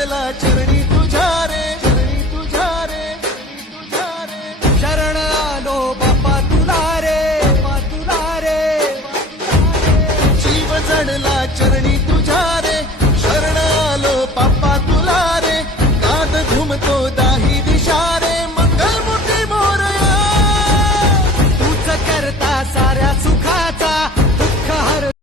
पडला चरणी तुझ्या रे, चरणी तुझ्या रे, तुझ्या रे. शरण आलो बाप्पा तुला रे, बाप्पा तुला रे. जीव जडला